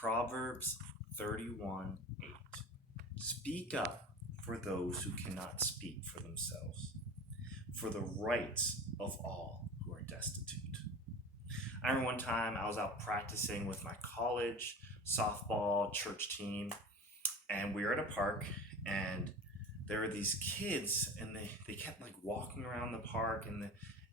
Proverbs 31:8. Speak up for those who cannot speak for themselves, for the rights of all who are destitute. I remember one time I was out practicing with my college softball church team, and we were at a park, and there were these kids, and they kept like walking around the park,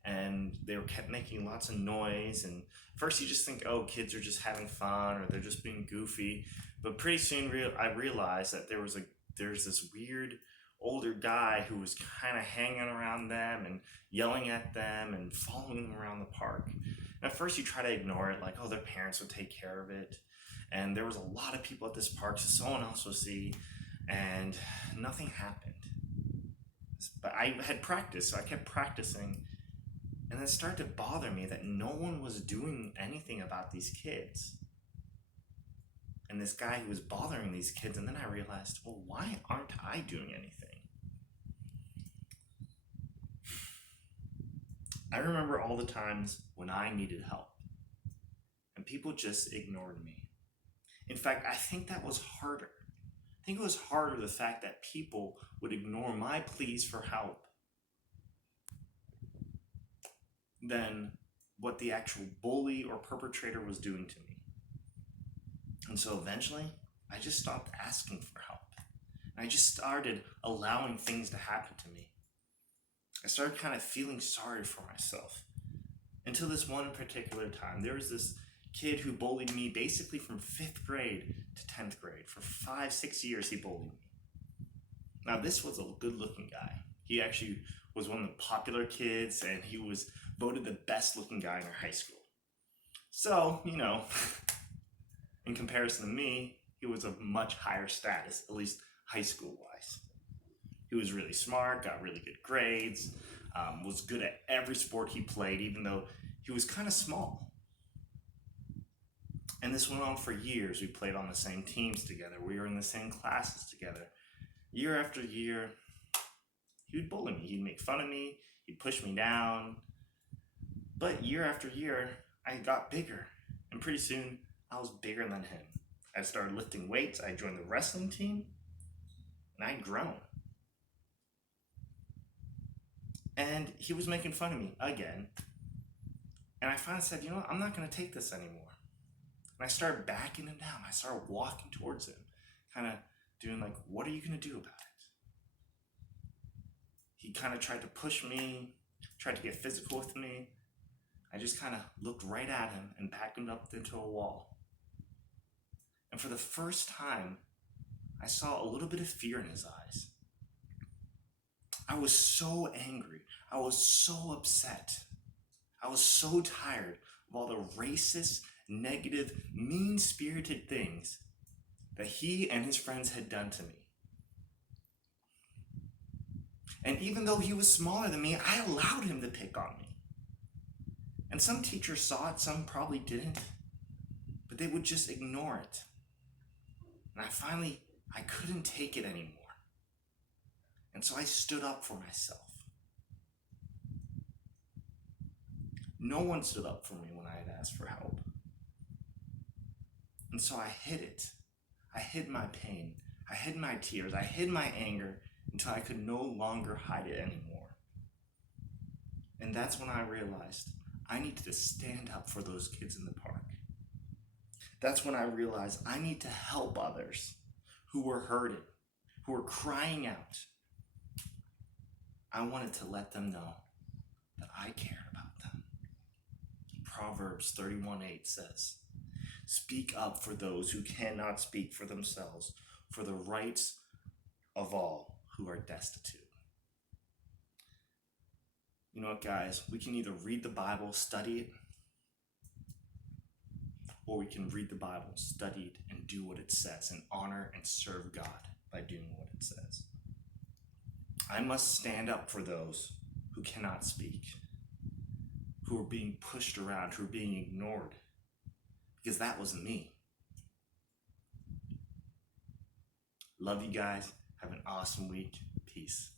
and they were kept making lots of noise. And first you just think, oh, kids are just having fun or they're just being goofy, but pretty soon I realized that there's this weird older guy who was kind of hanging around them and yelling at them and following them around the park. And at first you try to ignore it, like, oh, their parents would take care of it, and there was a lot of people at this park, so someone else will see, and nothing happened. But I had practiced, so I kept practicing, and it started to bother me that no one was doing anything about these kids. And this guy who was bothering these kids, and then I realized, well, why aren't I doing anything? I remember all the times when I needed help, and people just ignored me. In fact, I think that was harder. I think it was harder the fact that people would ignore my pleas for help than what the actual bully or perpetrator was doing to me. And so eventually, I just stopped asking for help. I just started allowing things to happen to me. I started kind of feeling sorry for myself. Until this one particular time, there was this kid who bullied me basically from 5th grade to 10th grade. For 5-6 years, he bullied me. Now, this was a good-looking guy. He actually was one of the popular kids, and he was voted the best-looking guy in our high school. So, in comparison to me, he was of much higher status, at least high school-wise. He was really smart, got really good grades, was good at every sport he played, even though he was kind of small. And this went on for years. We played on the same teams together. We were in the same classes together. Year after year, he would bully me. He'd make fun of me. He'd push me down. But year after year, I got bigger. And pretty soon, I was bigger than him. I started lifting weights. I joined the wrestling team. And I'd grown. And he was making fun of me again. And I finally said, I'm not going to take this anymore. And I started backing him down. I started walking towards him, kind of doing like, what are you going to do about it? He kind of tried to push me, tried to get physical with me. I just kind of looked right at him and backed him up into a wall. And for the first time, I saw a little bit of fear in his eyes. I was so angry. I was so upset. I was so tired of all the racist, negative, mean-spirited things that he and his friends had done to me. And even though he was smaller than me, I allowed him to pick on me. And some teachers saw it, some probably didn't, but they would just ignore it. And I couldn't take it anymore. And so I stood up for myself. No one stood up for me when I had asked for help. And so I hid it. I hid my pain. I hid my tears. I hid my anger until I could no longer hide it anymore. And that's when I realized I needed to stand up for those kids in the park. That's when I realized I need to help others who were hurting, who were crying out. I wanted to let them know that I cared about them. Proverbs 31:8 says, "Speak up for those who cannot speak for themselves, for the rights of all who are destitute." You know what, guys? We can either read the Bible, study it, or we can read the Bible, study it, and do what it says, and honor and serve God by doing what it says. I must stand up for those who cannot speak, who are being pushed around, who are being ignored, because that wasn't me. Love you guys. Have an awesome week. Peace.